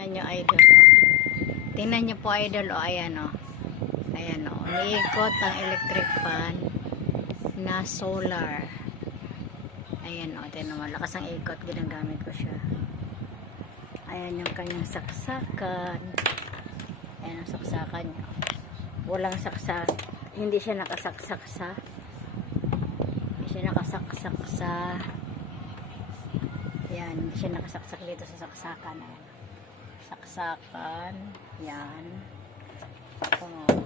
Tingnan nyo idol o. Tingnan nyo po idol o. Ayan o. Ayan o. Umiikot ang electric fan na solar. Ayan o. Tingnan mo. Lakas ang ikot. Ginagamit ko siya. Ayan yung kanyang saksakan. Ayan ang saksakan nyo. Walang saksak. Hindi siya nakasaksak sa. Hindi siya nakasaksak sa. Ayan. Hindi siya nakasaksak dito sa saksakan. Ayan. Saksakan. Yan. Oh.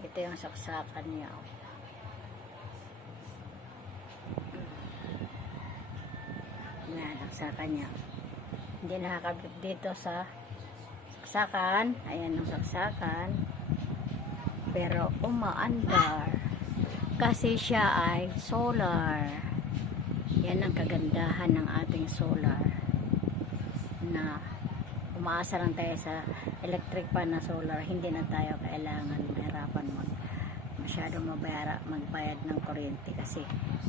Ito yung saksakan niya. Yan, saksakan niya. Hindi nakakabit dito sa saksakan. Ayan yung saksakan. Pero umaandar. Kasi siya ay solar. Yan ang kagandahan ng ating solar. Na umaasa lang tayo sa electric fan na solar, hindi na tayo kailangan mahirapan masyadong magbayad ng kuryente kasi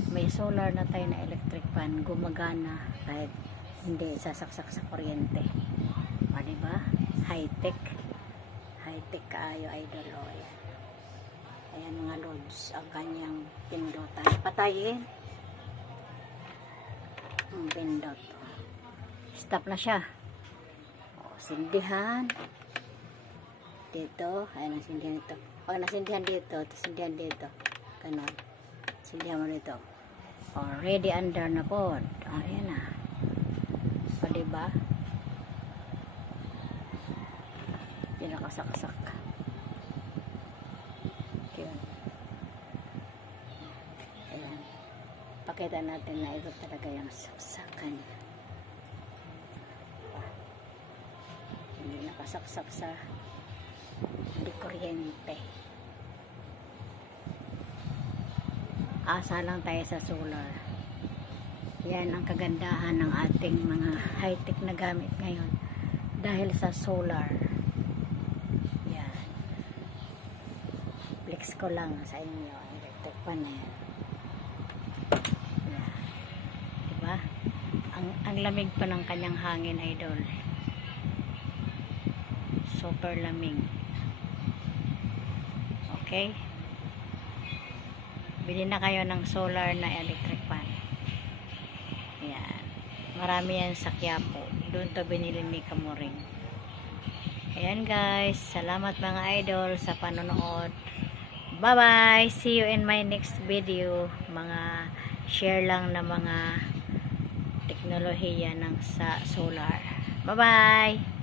may solar na tayo na electric fan, gumagana kahit hindi sasaksak sa kuryente. O diba? High tech kaayo idol o. Ayan mga loads ang kanyang pindutan. Patayin ang pindot. Stop na siya. O, sindihan. Dito. Ayan ang sindihan dito. Pag nasindihan dito, sindihan dito. Ganon. Sindihan mo dito. O, ready under na po. O, ayan na. O, diba? Pinakasaksak. Yun. Ayan. Pakita natin na ito talaga yung saksakan. Hindi nakasaksak sa hindi kuryente. Asa lang tayo sa solar. Yan ang kagandahan ng ating mga high-tech na gamit ngayon dahil sa solar. Yan. Flex ko lang sa inyo ang electric fan na yan. Yan. Diba? Ang lamig pa ng kanyang hangin idol. Super lamig. Okay? Bili na kayo ng solar na electric fan. Ayan. Marami yan sa Quiapo. Doon to binili ni Kamuring. Ayan guys. Salamat mga idol sa panonood. Bye bye. See you in my next video. Mga share lang na mga teknolohiya ng sa solar. Bye bye.